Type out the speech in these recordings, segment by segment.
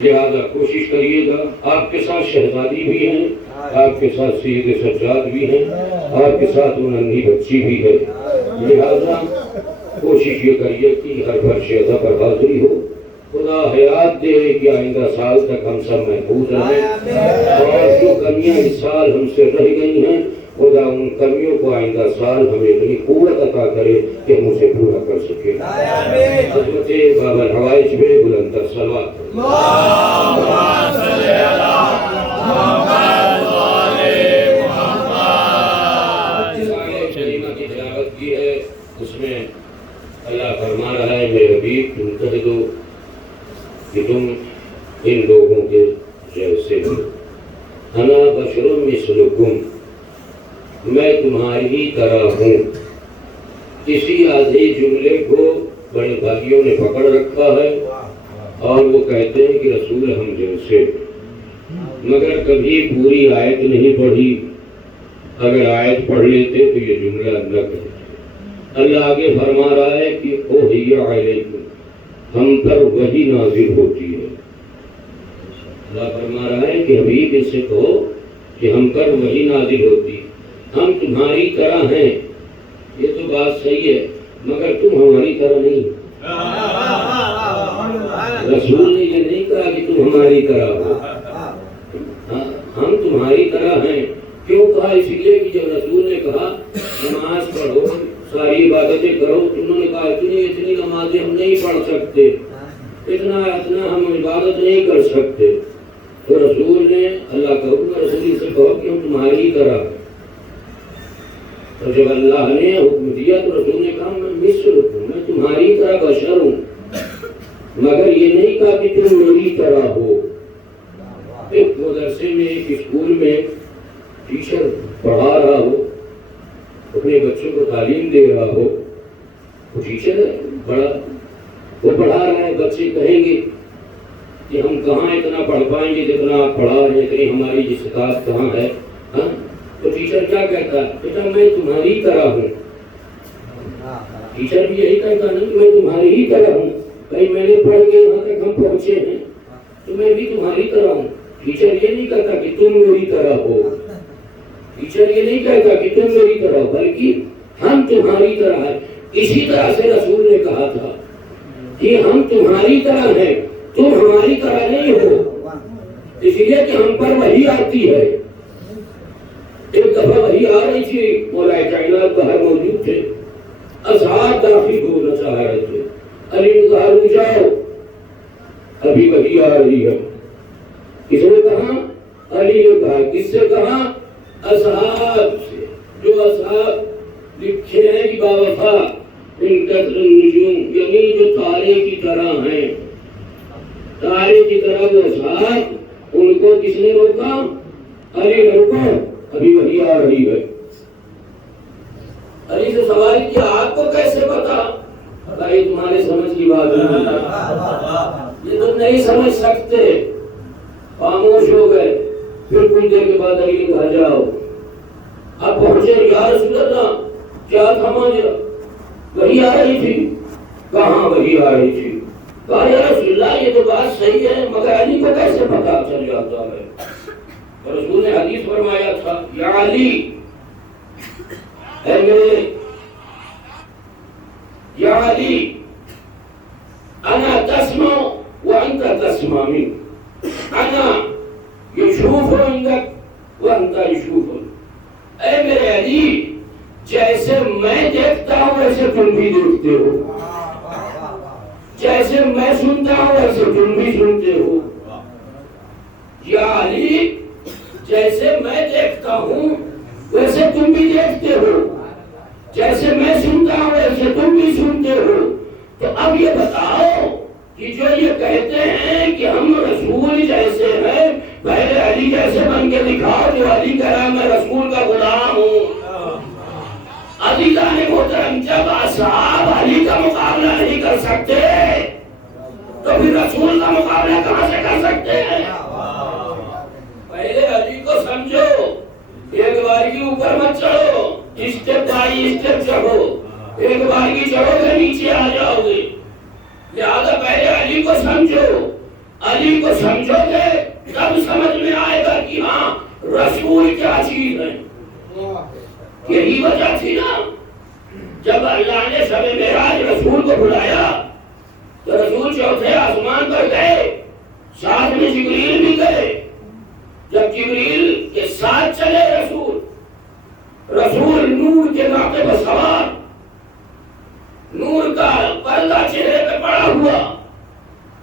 لہذا کوشش کریے گا. آپ کے ساتھ شہزادی بھی ہیں, آپ کے ساتھ سید سجاد بھی ہیں, آپ کے ساتھ وہ ننھی بچی بھی ہے. لہذا کوشش یہ کریے کہ ہر بھر شہزا پر حاضری ہو. خدا حیات دے کہ آئندہ سال تک ہم سب محفوظ رہیں, اور جو کمیاں اس سال ہم سے رہ گئی ہیں خدا ان کمیوں کو آئندہ سال ہمیں اتنی قوت عطا کرے کہ ہم اسے پورا کر سکیں. حضرت باب الحوائج میں بلند تر صلوات. کی تلاوت کی ہے, اس میں اللہ فرما رہا ہے میرے حبیب تم کہہ دو کہ تم ان لوگوں کے جیسے ہو. انا بشر مثلکم, میں تمہاری ہی طرح ہوں. اسی آدھی جملے کو بڑے بھائیوں نے پکڑ رکھا ہے اور وہ کہتے ہیں کہ رسول ہم جیسے, مگر کبھی پوری آیت نہیں پڑھی. اگر آیت پڑھ لیتے تو یہ جملہ نہ کہتے. اللہ آگے فرما رہا ہے کہ اوحی علیکم, ہم پر وحی نازل ہوتی ہے. اللہ فرما رہا ہے کہ حبیب اس سے کہو کہ ہم پر وحی نازل ہوتی, ہم تمہاری طرح ہیں. یہ تو بات صحیح ہے, مگر تم ہماری طرح نہیں. رسول نے یہ نہیں کہا کہ تم ہماری طرح ہو, ہم تمہاری طرح ہیں. کیوں کہا؟ اس لیے کہ جب رسول نے کہا نماز پڑھو, ساری عبادتیں کرو, انہوں نے کہا اتنی نمازیں ہم نہیں پڑھ سکتے, اتنا ہم عبادت نہیں کر سکتے. تو رسول نے اللہ کا حکم رسول سے کہو کہ ہم تمہاری طرح. تو جب اللہ نے حکم دیا تو رسول نے کہا میں مثلکم, میں تمہاری طرح بشر ہوں, مگر یہ نہیں کہا کہ تم میری طرح ہو. ایک مدرسے میں, ایک اسکول میں ٹیچر پڑھا رہا ہو, اپنے بچوں کو تعلیم دے رہا ہو, وہ ٹیچر ہے بڑا, وہ پڑھا رہا ہے. بچے کہیں گے کہ ہم کہاں اتنا پڑھ پائیں گے جتنا آپ پڑھا رہے ہیں, اتنی ہماری استطاعت کہاں ہے. تو ٹیچر کیا کہتا ہے؟ بیٹا میں تمہاری طرح ہوں. ٹیچر بھی یہی کہتا نہیں کہ میں تمہاری ہی طرح ہوں, بھائی میں نے پڑھ کے یہاں تک ہم پہنچے ہیں تو میں بھی تمہاری طرح ہوں. ٹیچر یہ نہیں کہتا کہ تم میری طرح ہو, ٹیچر یہ نہیں کہتا کہ تم میری طرح ہو, بلکہ ہم تمہاری طرح ہیں. اسی طرح سے رسول نے کہا تھا کہ ہم تمہاری طرح ہیں, تم ہماری طرح نہیں ہو. اس لیے کہ ہم پر وحی آتی ہے. ایک دفعہ وحی آ رہی تھی, مولا کائنات باہر موجود تھے, اصحاب داخل ہونا چاہ رہے تھے. علی نے کہا رک جاؤ, ابھی وحی آ رہی ہے. کس نے کہا؟ علی نے کہا. کس سے کہا؟ اصحاب سے. جو اصحاب لکھے ہیں کہ باوفا ان قدر النجوم, یعنی جو تارے کی طرح ہیں, تارے کی طرح وہ اصحاب, ان کو کس نے روکا؟ علی نے روکا. ابھی وحی آ رہی ہے. علی سے سوال کیا آپ کو کیسے پتا؟ بھائی تمہارے سمجھ کی بات نہیں, یہ تم نہیں سمجھ سکتے. خاموش ہو گئے. پھر کچھ دیر کے بعد علی نے کہا جاؤ. اب پہنچے, یا رسول اللہ کیا تھا ماجرا؟ وحی آ رہی تھی. کہاں وحی آ رہی تھی؟ کہا یا رسول اللہ یہ تو بات صحیح ہے, مگر علی کو کیسے پتا چل جاتا ہے؟ رسول نے حدیث فرمایا تھا یا علی, اے میرے یا علی, انا تسمع وانت تسمع منی, انا یشوف عندک وانت یشوف. اے میرے علی, جیسے میں دیکھتا ہوں ویسے تم بھی دیکھتے ہو, جیسے میں سنتا ہوں ویسے تم بھی سنتے ہو. یا علی, جیسے میں دیکھتا ہوں ویسے تم بھی دیکھتے ہو, جیسے میں سنتا ہوں ویسے تم بھی سنتے ہو. تو اب یہ بتاؤ کہ جو یہ کہتے ہیں کہ ہم رسول جیسے ہیں, پہلے علی جیسے بن کے دکھاؤ. جو علی کہہ رہا میں رسول کا غلام ہوں. علی جان محترم, جب اصحاب علی کا مقابلہ نہیں کر سکتے تو پھر رسول کا مقابلہ کہاں سے کر سکتے ہیں؟ پہلے علی کو سمجھو, ایک بار کی اوپر مت چڑھو, اسٹیپ بائی اسٹیپ چڑھو. ایک بار کی چڑھو گے نیچے آ جاؤ گے. لہذا پہلے علی کو سمجھو. علی کو سمجھو گے تب سمجھ میں آئے گا کہ ہاں رسول کیا چیز ہے. یہی وجہ تھی نا جب اللہ نے شب معراج رسول کو بلایا تو رسول چوتھے آسمان پر گئے, ساتھ میں جبریل بھی گئے. جب جبریل کے ساتھ چلے رسول نور کے ناقے پر سوار, نور کا پردہ چہرے پہ پڑا ہوا,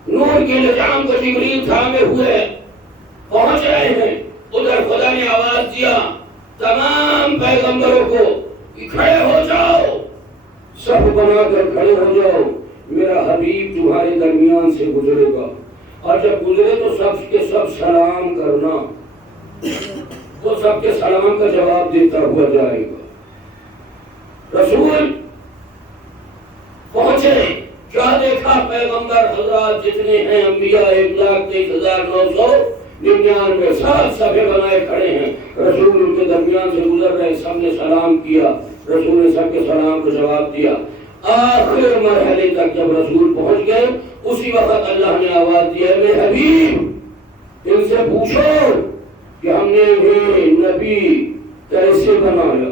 نور کے نظام کو جبریل تھامے ہوئے پہنچ رہے ہیں. ادھر خدا نے آواز دیا تمام پیغمبروں کو کہ کھڑے ہو جاؤ, سب بنا کر کھڑے ہو جاؤ, میرا حبیب تمہارے درمیان سے گزرے گا, اور جب گزرے تو سب کے سب سلام کرنا, تو سب کے سلام کا جواب دیتا ہوا جائے گا. رسول پہنچے, کیا دیکھا پیغمبر حضرات جتنے ہیں انبیاء 1,23,999 سب صفے بنائے کھڑے ہیں. رسول ان کے درمیان سے گزر رہے, سب نے سلام کیا, رسول نے سب کے سلام کو جواب دیا. آخر مرحلے تک جب رسول پہنچ گئے اسی وقت اللہ نے آواز دیا میرے حبیب ان سے پوچھو کہ ہم نے انہیں نبی کیسے بنایا,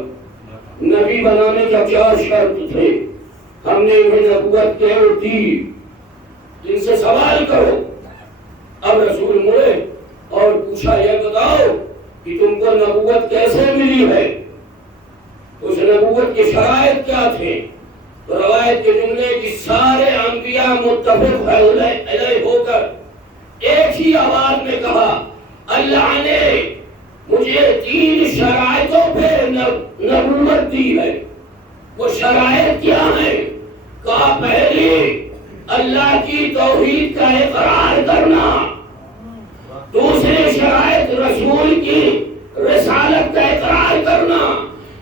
نبی بنانے کا کیا شرط تھے, ہم نے انہیں نبوت کیوں دی, ان سے سوال کرو. اب رسول مڑے اور پوچھا یہ بتاؤ کہ تم کو نبوت کیسے ملی ہے, اس نبوت کے شرائط کیا تھے. تو روایت کے جملے کی سارے انبیاء متفق علیہ ہو کر ایک ہی آواز میں کہا اللہ نے مجھے 3 شرائطوں پہ نبوت دی ہے. وہ شرائط کیا ہیں؟ کہا پہلی اللہ کی توحید کا اقرار کرنا, دوسری شرائط رسول کی رسالت کا اقرار کرنا,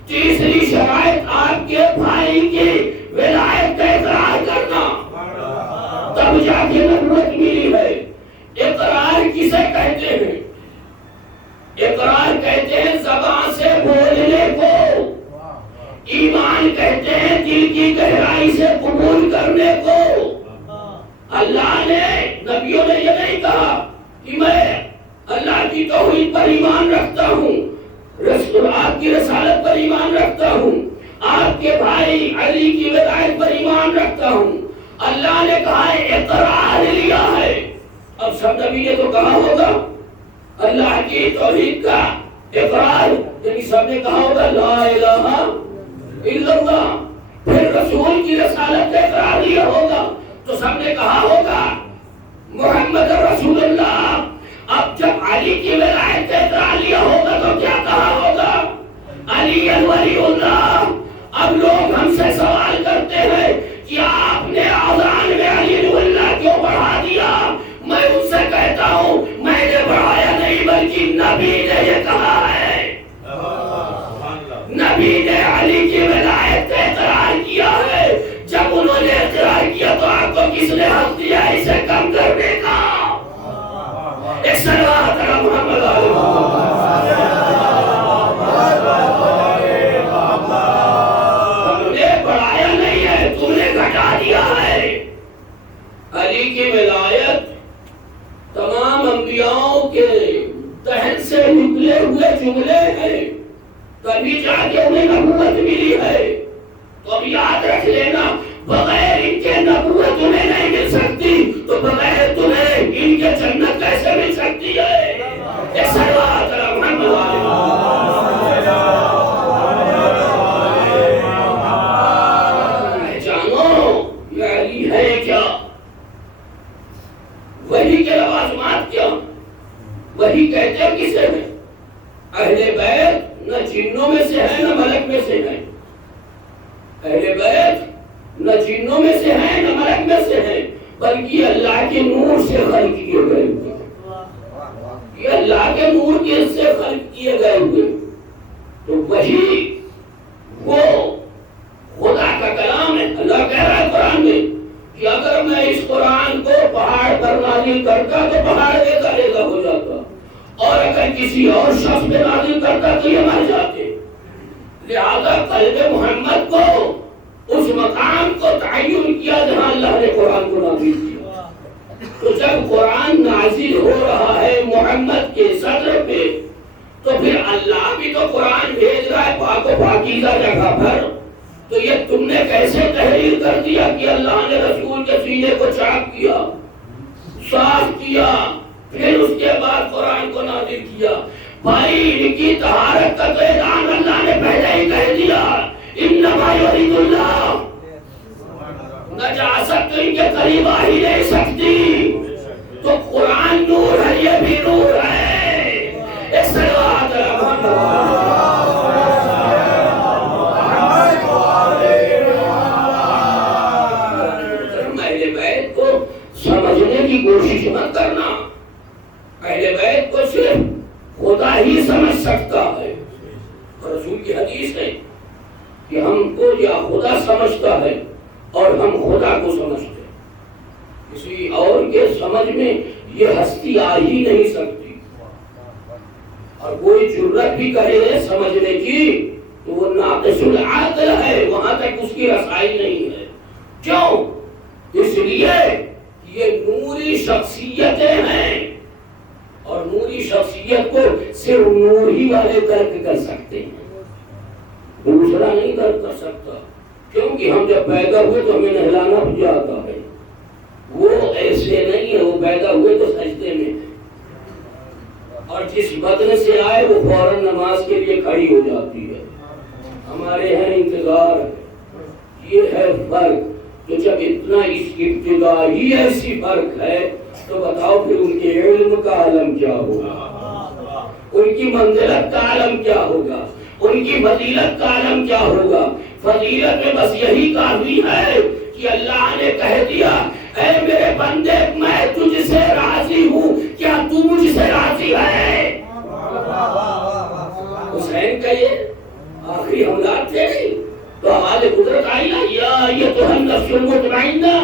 تیسری شرائط آپ کے بھائی کی ولایت کا اقرار کرنا. تب جا کے نبوت ملی ہے. اقرار کسے کہتے ہیں؟ اقرار کہتے ہیں زبان سے بولنے کو, ایمان کہتے ہیں دل کی گہرائی سے قبول کرنے کو. اللہ نے نبیوں نے یہ نہیں کہا کہ میں اللہ کی توحید پر ایمان رکھتا ہوں, آپ کی رسالت پر ایمان رکھتا ہوں, آپ کے بھائی علی کی ولایت پر ایمان رکھتا ہوں. اللہ نے کہا ہے اقرار لیا ہے. اب سب نبی نے تو کہا ہوگا اللہ کی توحید کا اقرار, یعنی سب نے کہا ہوگا لا الہ الا اللہ. پھر رسول کی رسالت کا اقرار لیا ہوگا تو سب نے کہا ہوگا محمد رسول اللہ. اب جب علی کی ولایت کا اقرار لیا ہوگا تو کیا کہا ہوگا علی ولی اللہ. اب لوگ ہم سے سوال کرتے ہیں کہ آپ نے اذان میں علی اللہ کیوں بڑھا دیا. میں ان سے کہتا ہوں میں نے بڑھایا نہیں بلکہ نبی نے یہ کہا ہے. نبی نے علی کی ولایت کا اقرار کیا ہے. جب انہوں نے اقرار کیا تو آپ کو کس نے حق دیا اسے کم کرنے کا؟ ایک صلوات علی محمد تم نے بڑھایا نہیں ہے, تم نے گھٹا دیا ہے. علی کی ولایت تمام انبیاءوں کے دہن سے نکلے ہوئے جملے ہیں, تبھی جا کے انہیں نبوت ملی ہے. تو اب یاد رکھ لینا بغیر ان کے نبوت تمہیں نہیں مل سکتی, تو بغیر تمہیں ان کے جنت کیسے مل سکتی ہے؟ ایک صلوات علی محمد. جانو یہ علی ہے کیا, وہی کے لوازمات کیا, وہی کہتے ہیں کسے ہیں؟ اہل بیت نہ جنوں میں سے ہے نہ ملک میں سے ہے. اہل بیت نہ جنوں میں سے ہیں نہ ملک میں سے ہیں, بلکہ اللہ کے نور سے خلق کیے گئے ہوئے. یہ اللہ کے نور کے سے خلق کیے گئے ہوئے. تو وہی وہ خدا کا کلام ہے. اللہ کہہ رہا ہے قرآن میں کہ اگر میں اس قرآن کو پہاڑ پر نازل کرتا تو پہاڑ ایک ہو جاتا, اور اگر کسی اور شخص پہ نازل کرتا تو یہ مر جاتے. لہذا قلب محمد کو اس مقام کو تعین کیا جہاں اللہ نے قرآن کو نازل کیا. تو جب قرآن نازل ہو رہا ہے محمد کے صدر پہ تو پھر اللہ بھی تو قرآن بھیج رہا ہے پاک و پاکیزہ جگہ پر، تو یہ تم نے کیسے تحریر کر دیا کہ اللہ نے رسول کے سینے کو چاک کیا، صاف کیا، پھر اس کے بعد قرآن کو نازل کیا؟ بھائی ان کی طہارت کا تو اعلان اللہ نے پہلے ہی کہہ دیا، انما یرید اللہ، نجاست تو ان کے قریب آ ہی نہیں سکتی۔ تو قرآن نور ہے، یہ بھی نور ہے۔ ایک صلوات اہل بیت کو سمجھنے کی کوشش مت کرنا، اہل بیت کو صرف خدا ہی سمجھ سکتا ہے، رسول کی حدیث ہے کہ ہم کو یا خدا سمجھتا ہے اور ہم خدا کو سمجھتے ہیں، کسی اور کے سمجھ میں یہ ہستی آ ہی نہیں سکتی، اور کوئی جرت بھی کرے سمجھنے کی تو وہ ناقص العقل ہے، وہاں تک اس کی رسائی نہیں ہے۔ کیوں؟ اس لیے یہ نوری شخصیتیں ہیں، اور نوری شخصیت کو صرف نور ہی والے درک کر سکتے ہیں، دوسرا نہیں درک کر سکتا۔ کیونکہ ہم جب پیدا ہوئے تو ہمیں نہلانا بھی آتا ہے، وہ ایسے نہیں ہے، وہ پیدا ہوئے تو سجدے میں، اور جس بدن سے آئے وہ فوراً نماز کے لیے کھڑی ہو جاتی ہے، ہمارے ہیں انتظار ہے۔ یہ ہے فرق۔ تو جب اتنا اس ابتدائی ایسی فرق ہے تو بتاؤ پھر ان کے علم کا عالم کیا ہوگا، ان کی منزلت کا عالم کیا ہوگا، ان کی فضیلت کا عالم کیا ہوگا۔ فضیلت میں بس یہی کافی ہے کہ اللہ نے کہہ دیا اے میرے بندے میں تجھ سے راضی ہوں، کیا تو مجھ سے راضی ہے؟ حسین کا یہ آخری حملات تھے نہیں تو آواز قدرت آئی نا، یا ایتھا النفس المطمئنہ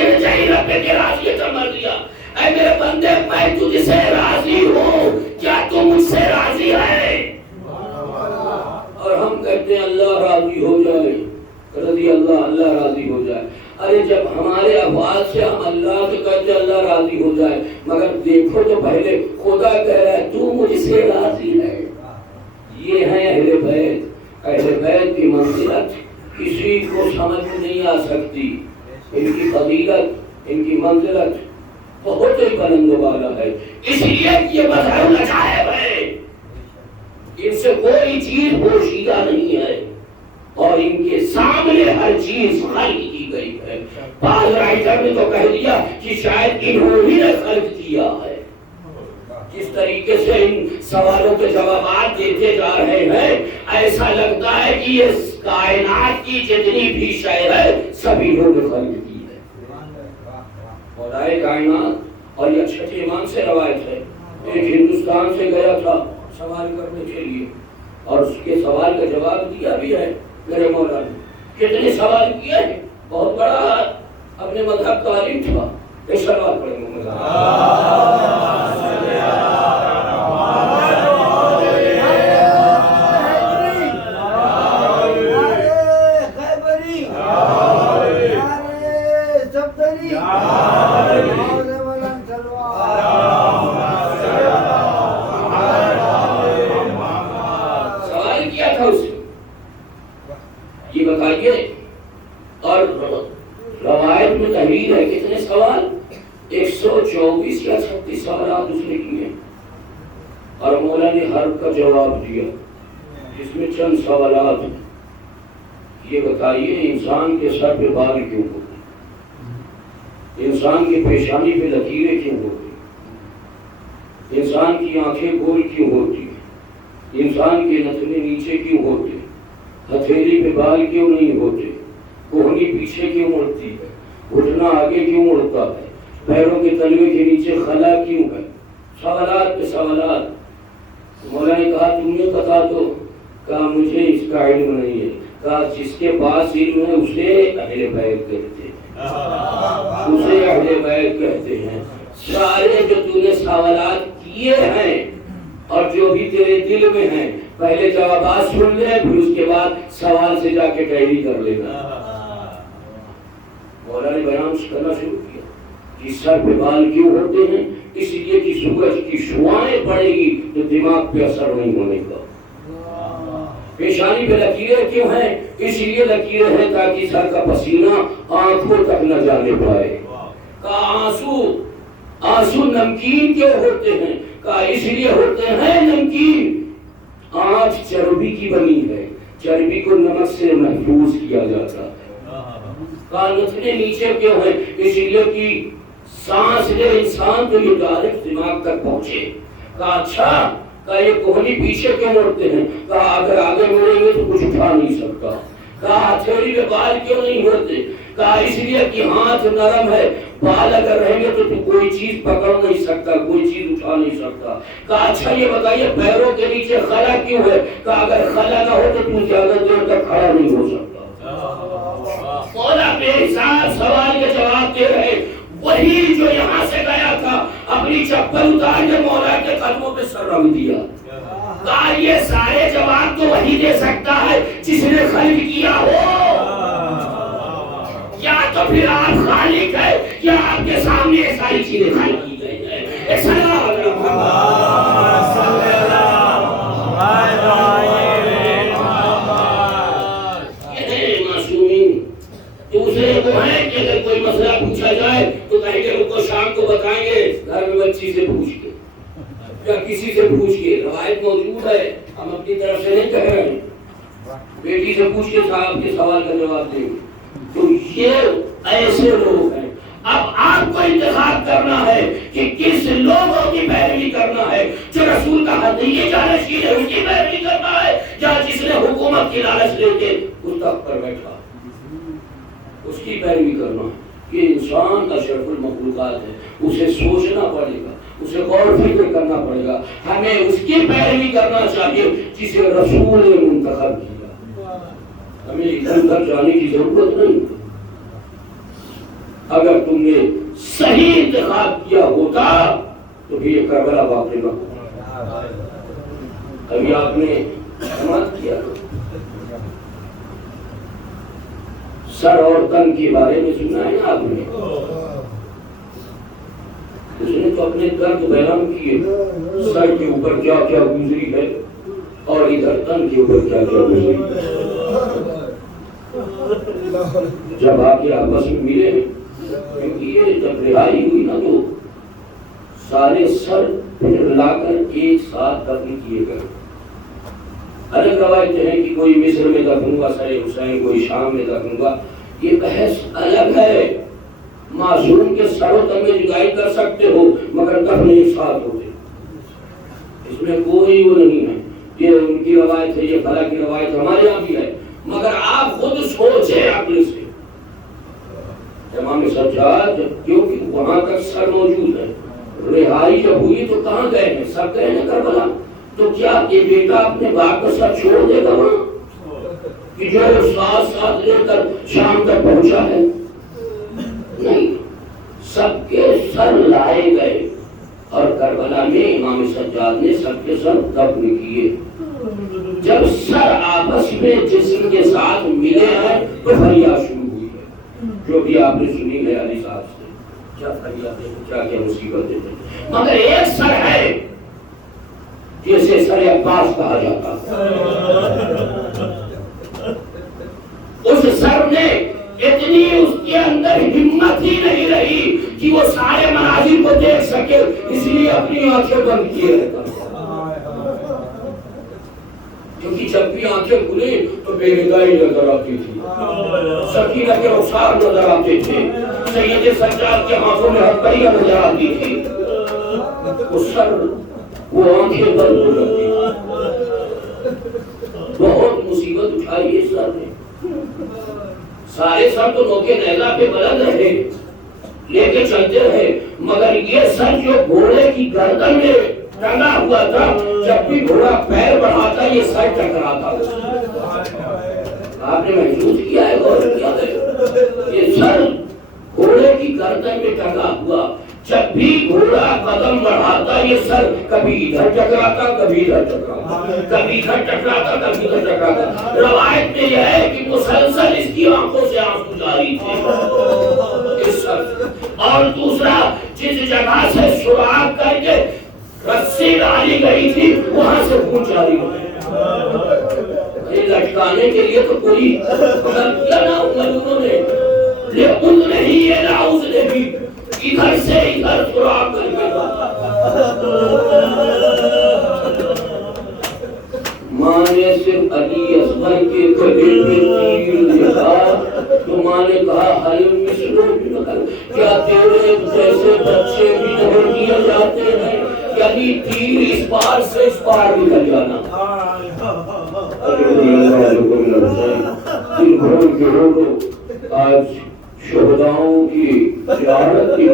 ارجعی ربک راضیۃ مرضیہ، اے میرے بندے میں تجھ سے راضی ہوں، کیا تو مجھ سے راضی ہے؟ اور ہم کہتے ہیں اللہ راضی ہو جائے، رضی اللہ، اللہ راضی ہو جائے۔ ارے جب ہمارے افعال سے ہم اللہ سے کہتے ہیں اللہ راضی ہو جائے، مگر دیکھو تو پہلے خدا کہہ رہا ہے تو مجھ سے راضی ہے۔ یہ ہے اہل بیت۔ اہل بیت کی منزلت کسی کو سمجھ میں نہیں آ سکتی، ان کی فضیلت، ان کی منزلت بہت ہی بلند والا ہے، اس لیے یہ مظہر العجائب ہے، ان سے کوئی چیز پوشیدہ نہیں ہے، اور ان کے سامنے ہر چیز خلق کی گئی ہے۔ بعض رائٹر نے تو کہہ دیا کہ شاید انہوں ہی نے خلق کیا ہے۔ جس طریقے سے ان سوالوں کے جوابات دیتے جا رہے ہیں ایسا لگتا ہے کہ یہ کائنات کی جتنی بھی شے ہے سب انہوں نے خلق کی ہے۔ خدائے کائنات، اور یہ چھٹے ایمان سے روایت ہے، ایک ہندوستان سے گیا تھا سوال کرنے کے لیے، اور اس کے سوال کا جواب دیا بھی ہے میرے مولا نے۔ کتنے سوال کیے ہیں، بہت بڑا اپنے مذہب کا عالم تھا۔ ایک سوال پڑھیں گے یہ بتائیے، اور روایت میں تحریر ہے کتنے سوال، 124 یا 36 سوالات اس نے کیے، اور مولا نے ہر کا جواب دیا، جس میں چند سوالات ہیں۔ یہ بتائیے انسان کے سر پہ بال کیوں ہوتے، انسان کی پیشانی پہ لکیریں کیوں ہوتی، انسان کی آنکھیں گول کیوں ہوتی، انسان کے نتنے نیچے کیوں ہوتے، ہتھیلی پہ بال کیوں نہیں ہوتے، کوہنی پیچھے کیوں مڑتی ہے، گھٹنا آگے کیوں مڑتا ہے، پیروں کے تلوے کے نیچے خلا کیوں ہے، سوالات پہ سوالات۔ مولا نے کہا تم نے بتا دو، کہا مجھے اس کا علم نہیں ہے، کہا جس کے پاس علم ہے اسے اہل بیت کہتے ہیں، اسے اہل بیت کہتے ہیں۔ سارے جو تو نے سوالات کیے ہیں اور جو بھی تیرے دل میں ہیں پہلے جوابات سن لے، پھر اس کے بعد سوال سے جا کے تحریر کر لینا۔ مولا نے بیان کرنا شروع کیا، کہ سر پہ بال کیوں ہوتے ہیں؟ اس لیے کہ سورج کی شعاعیں پڑے گی تو دماغ پہ اثر نہیں ہونے کا۔ پیشانی پہ لکیریں کیوں ہیں؟ اس لیے لکیریں ہیں تاکہ سر کا پسینہ آنکھوں تک نہ جانے پائے۔ کہا آنسو نمکین کیوں ہوتے ہیں؟ کہا اس لیے ہوتے ہیں نمکین، آنکھ چربی کی بنی ہے، چربی کو نمک سے محفوظ کیا جاتا ہے۔ کہا نتنے نیچے کیوں ہے؟ اس لیے کہ سانس لے انسان تو یہ ڈائریکٹ دماغ تک پہنچے۔ کہا اچھا، کہا یہ کوہنی پیچھے کیوں مڑتے ہیں؟ کہا اگر آگے مڑیں گے تو کچھ اٹھا نہیں سکتا۔ کہا ہتھیلی میں بال کیوں نہیں ہوتے؟ کہا اس لیے کہ ہاتھ نرم ہے، بال اگر رہیں گے تو کوئی چیز پکڑ نہیں سکتا، کوئی چیز اٹھا نہیں سکتا۔ کہا اچھا یہ بتائیے پیروں کے نیچے خلا کیوں ہے؟ کہا اگر خلا نہ ہو تو زیادہ دیر تک کھڑا نہیں ہو سکتا۔ مولا بے حساب سوال کے جواب دے رہے، وہی جو یہاں سے گیا تھا اپنی چپل اتار کے مولا کے قدموں پہ سر رکھ دیا۔ کہا یہ سارے جواب تو وہی دے سکتا ہے جس نے خلق کیا ہو، یا تو پھر آپ خالق ہے یا آپ کے سامنے یہ ساری چیزیں خلق کی گئی ہیں۔ دوسرے کو ہے کہ اگر کوئی مسئلہ پوچھا جائے تو کہیں گے رکو شام کو بتائیں گے، گھر میں بچی سے پوچھ کے یا کسی سے پوچھ کے، روایت موجود ہے، ہم اپنی طرف سے نہیں کہہ رہے ہیں، بیٹی سے پوچھ کے صاحب کے سوال کا جواب دیں گے۔ تو یہ ایسے لوگ ہیں۔ اب آپ کو انتخاب کرنا ہے کہ کس لوگوں کی پیروی کرنا ہے، جو رسول کا ہدیہ جانشین ہے اس کی پیروی کرنا ہے، یا جس نے حکومت کی لالچ لے کے اس تخت پر بیٹھا اس کی پیروی کرنا ہے۔ یہ انسان اشرف المخلوقات ہے، اسے سوچنا پڑے گا، اسے غور فکر کرنا پڑے گا، ہمیں اس کی پیروی کرنا چاہیے جسے رسول نے منتخب کیا۔ ہمیں ادھر ادھر جانے کی ضرورت نہیں۔ اگر تم نے صحیح انتخاب کیا ہوتا تو بھی یہ کربلا واقع نہ ہوتا۔ ابھی آپ نے سماعت کیا سر اور تن کے بارے میں سنا ہے نا آپ نے؟ اس نے تو اپنے درد بیان کیے، سر کے اوپر کیا کیا گزری ہے اور ادھر تن کے اوپر کیا کیا گزری ہے۔ جب آپ کے آپس میں ملے، کیونکہ یہ جب رہائی ہوئی نا تو سارے سر پھر لا کر ایک ساتھ دفن کیے گئے۔ الگ روایتیں ہیں کہ کوئی مصر میں دفن ہوا سر حسین، کوئی شام میں دفن ہوا، یہ بحث الگ ہے۔ معصوم کے سر و تن میں جدائی کر سکتے ہو مگر دفن ایک ساتھ ہوتے، اس میں کوئی وہ نہیں ہے۔ یہ ان کی روایت ہے، یہ بھلا کی روایت ہمارے یہاں بھی ہے، مگر آپ خود سوچیں عقل سے۔ امام سجاد کیونکہ وہاں تک سر موجود ہے، رہائی جب ہوئی تو کہاں گئے ہیں؟ سب گئے ہیں کربلا۔ تو کیا یہ بیٹا اپنے باپ کا سر چھوڑ دے گا وہاں کہ جو ساتھ ساتھ لے کر شام تک پہنچا ہے؟ نہیں، سب کے سر لائے گئے اور کربلا میں امام سجاد نے سب کے سر دفن کیے۔ جب سر آپس میں جسم کے ساتھ ملے ہیں تو فریاد شروع ہوئی ہے، جو بھی آپ نے سنی ہے علی صاحب سے، کیا فریاد ہے، کیا کیا مصیبتیں ہیں۔ مگر ایک سر ہے جسے سر عباس کہا جاتا اس سر نے اتنی اس کے اندر ہمت ہی نہیں رہی کہ وہ سارے مناظر کو دیکھ سکے، اس لیے اپنی آنکھیں بند کیے رہتا، کیونکہ جب بھی آنکھیں کھلی تو بے نگاہی نظر آتی تھی، سکینہ کے رخسار نظر آتے تھے، سید سجاد کے ہاتھوں میں ہتھیلیاں نظر آتی تھی، وہ سر وہ آنکھیں بند ہو جاتی، بہت مصیبت اٹھائی اس سر نے۔ سارے سر تو نوکے نیزہ پہ بلند رہے، لے کے چلتے رہے، مگر یہ سر جو گھوڑے کی گردن میں ٹنگا ہوا تھا، جب بھی گھوڑا پیر بڑھاتا یہ سر ٹکراتا۔ آپ نے محسوس کیا ہے، غور کیا ہے، یہ سر گھوڑے کی گردن میں ٹنگا ہوا، جب بھی گھوڑا قدم بڑھاتا یہ سر کبھی ادھر ٹکراتا کبھی ادھر ٹکراتا، کبھی ادھر ٹکراتا کبھی ادھر ٹکراتا۔ روایت میں یہ ہے کہ مسلسل اس کی آنکھوں سے آنسو جاری تھے اس سر، اور دوسرا جس جگہ سے سوراخ کر کے رسی ڈالی گئی تھی وہاں سے خون جاری ہو لٹکانے کے لیے تو کوئی کیا نا انہوں نے لیکن نہیں یہ نا اس نے بھی ادھر سے ادھر سوراخ کر کے ماں نے صرف علی اصغر کے گلے میں تیر دیکھا تو ماں نے کہا کیا تیرے جیسے بچے بھی نہیں کیے جاتے ہیں یعنی تیر اس پار سے اس پار نکل جانا آج شہداؤں کی زیارت کی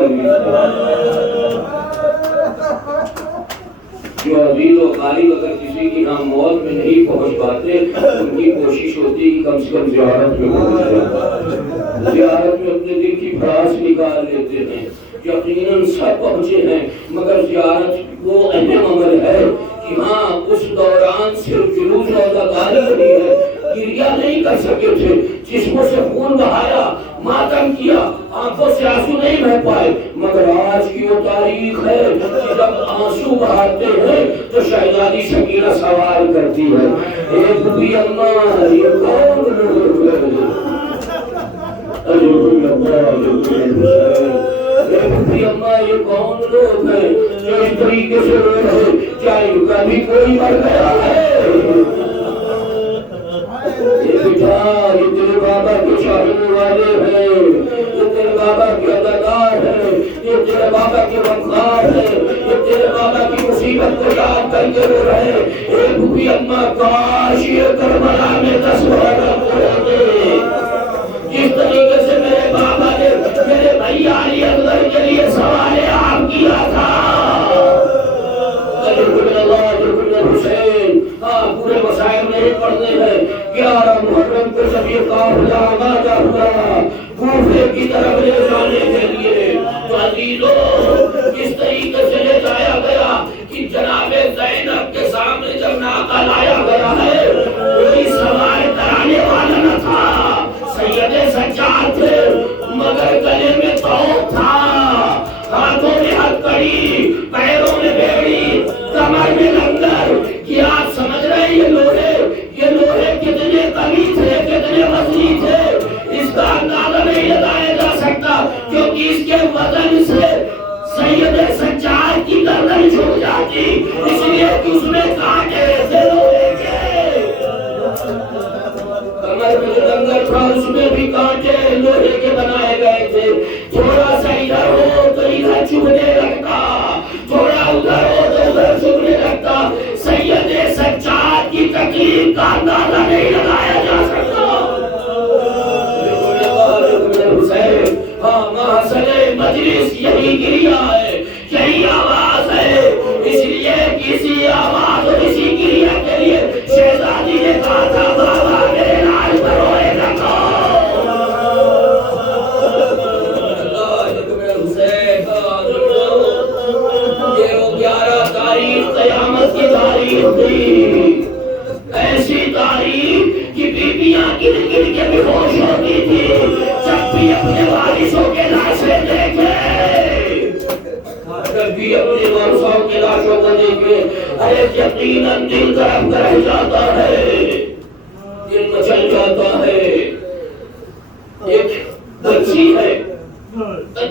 جو عزیز و غالب اگر کسی کی نام موت میں نہیں پہنچ پاتے ان کی کوشش ہوتی کہ کم سے کم زیارت میں پہنچ جائے زیارت میں اپنے دل کی بھڑاس نکال لیتے ہیں یقیناً سب پہنچے ہیں مگر زیارت وہ اہم عمل ہے کہ ہاں اس دوران صرف جلوس و عزاداری ہوئی ہے گریہ نہیں کر سکے تھے جسموں سے خون بہایا ماتم کیا آنکھوں سے آنسو نہیں بہ پائے مگر آج کی وہ تاریخ ہے کہ جب آنسو بہاتے ہیں تو شہزادی سکینہ سوال کرتی ہے اے بھوی اماں یہ کون لوگ ہیں اماں یہ کون لوگ ہیں جو اس طریقے سے رو رہے کیا ان کا بھی کوئی مر گیا ہے یہ تیرے بابا کے چاہنے والے ہیں یہ تیرے بابا کے اداکار ہیں یہ تیرے بابا کے وفادار ہیں یہ تیرے بابا کی مصیبت کو یاد کر کے رو رہے اے بھوی اماں کاش یہ کربلا میں 10 بار ہوتے جس طریقے سے میرے بابا نے میرے بھائی علی اصغر کے لیے سوال آپ کیا تھا حسین ہاں پورے مسائل نہیں پڑھنے ہیں 11 محرم کو جب یہ قافلہ آمادہ ہوا کوفے کی طرف لے جانے کے لیے تو عزیزوں کس طریقے سے لے جایا گیا کہ جناب زینب کے سامنے جب ناقہ لایا گیا ہے کوئی سوار کرانے والا نہ تھا سید سجاد تھے مگر گلے میں توپ تھا ہاتھوں میں ہتکڑی پیروں میں بیڑی کمر میں لنگر کیا آپ سمجھ رہے ہیں یہ لوہے کتنے قوی تھے کتنے وزنی تھے اس کا اندازہ نہیں لگایا جا سکتا کیونکہ اس کے وزن سے سید سجاد کی گردن جھک جاتی اس لیے کہ اس میں کانٹے تھے لوہے کے کمر میں لنگر تھا اس میں بھی کانٹے لوہے کے بنائے گئے تھے تھوڑا سا ادھر ہو تو ادھر چبھنے لگتا تھوڑا ادھر ہو تو ادھر چبھنے لگتا سید سجاد کی تکلیف کا اندازہ نہیں لگایا جا سکتا حسین ہاں محسن مجلس یہی گریہ ہے یہی آواز ہے اس لیے کسی آواز اور اسی گریہ کے لیے شہزادی نے کہا تھا بابا میرے نال پر روئے رکھو یہ وہ 11 تاریخ قیامت کی تاریخ تھی ایسی تاریخ کہ بیویاں گر گر کے بے ہوش ہوتی تھی جب بھی اپنے وارثوں کے لاشیں دیکھے جب بھی اپنے وارثوں کے لاشوں کو دیکھے ارے یقیناً دل درب رہ جاتا ہے دل مچل جاتا ہے ایک بچی ہے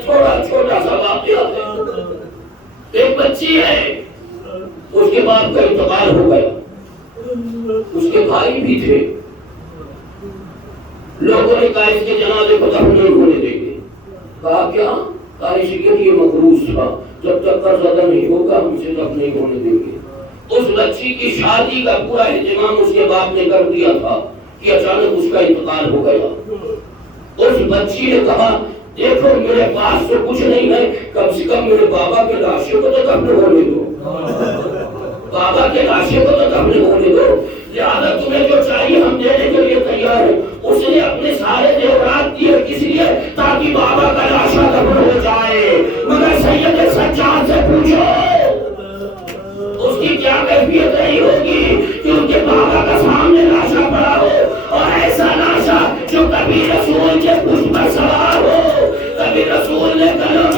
تھوڑا چھوٹا سا واقعہ ہے ایک بچی ہے اس کے باپ کا انتقال ہو گیا اس کے بھائی بھی تھے لوگوں نے کہا اس کے جنازے کو دفن نہیں ہونے دیں گے کہا کیا کہا یہ مقروض تھا جب تک قرض ادا نہیں ہوگا ہم اسے دفن نہیں ہونے دیں گے اس بچی کی شادی کا پورا اہتمام اس کے باپ نے کر دیا تھا کہ اچانک اس کا انتقال ہو گیا اس بچی نے کہا دیکھو میرے پاس تو کچھ نہیں ہے کم سے کم میرے بابا کے لاشوں کو تو دفن ہونے دو بابا کے لاشوں کو تو دفن ہونے دو لہذا تمہیں جو چاہیے ہم دینے کے لیے تیار ہیں اس نے اپنے سارے زیورات دیے کس لیے تاکہ بابا کا لاشا دفن ہو جائے مگر سید سجاد سے پوچھو اس کی کیا کیفیت رہی ہوگی کہ ان کے بابا کا سامنے لاشا پڑا ہو اور ایسا لاشا جو کبھی رسول کے پشت پر سوار ہو کبھی رسول نے کلم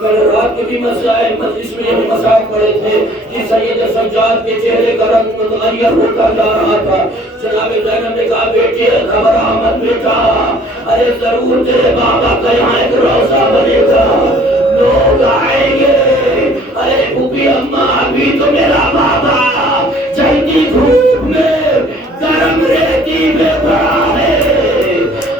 کل رات کی مسائل مجلس میں یہ مسائل پڑے تھے کہ سید سجاد کے چہرے کا رنگ متغیر ہوتا جا رہا تھا. جناب زینب نے کہا بیٹی خبر آمد بیٹا, ارے ضرور تیرے بابا کا یہاں ایک روزہ بنے گا, لوگ آئیں گے. ارے پھوپھی اماں ابھی تو میرا بابا چلتی دھوپ میں گرم ریتی میں پڑا ہے.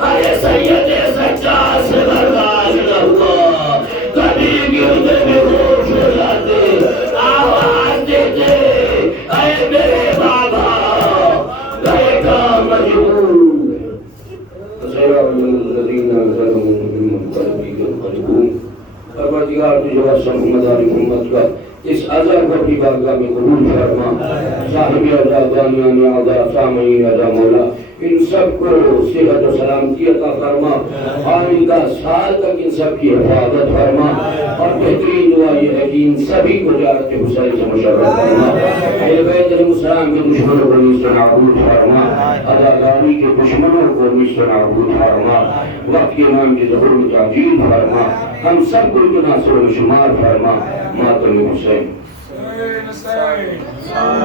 ارے سید سجاد سے برداشت نہ ہوا, کبھی گردے میں ہوش ہو جاتے, آواز دیتے اے میرے بابا بیٹا مجبور. پروردگار تجھے واسم مدارک امت کا اس عذر کو اپنی بارگاہ میں قبول فرما. صاحب عزا دانیان عزا سامعین عزا مولا ان سب کو صحت و سلامتی عطا فرما, آئندہ سال تک ان سب کی حفاظت فرما, اور بہترین دعا یہ ہے کہ ان سبھی کو زیارت حسین سے مشرف فرما. اہل بیت علیہ السلام کے دشمنوں کو نیست و نابود فرما, عزاداری کے دشمنوں کو نیست و نابود فرما, وقت کے امام کے ظہور میں تعجیل فرما, ہم سب کو ناصر و شمار فرما. ماتم حسین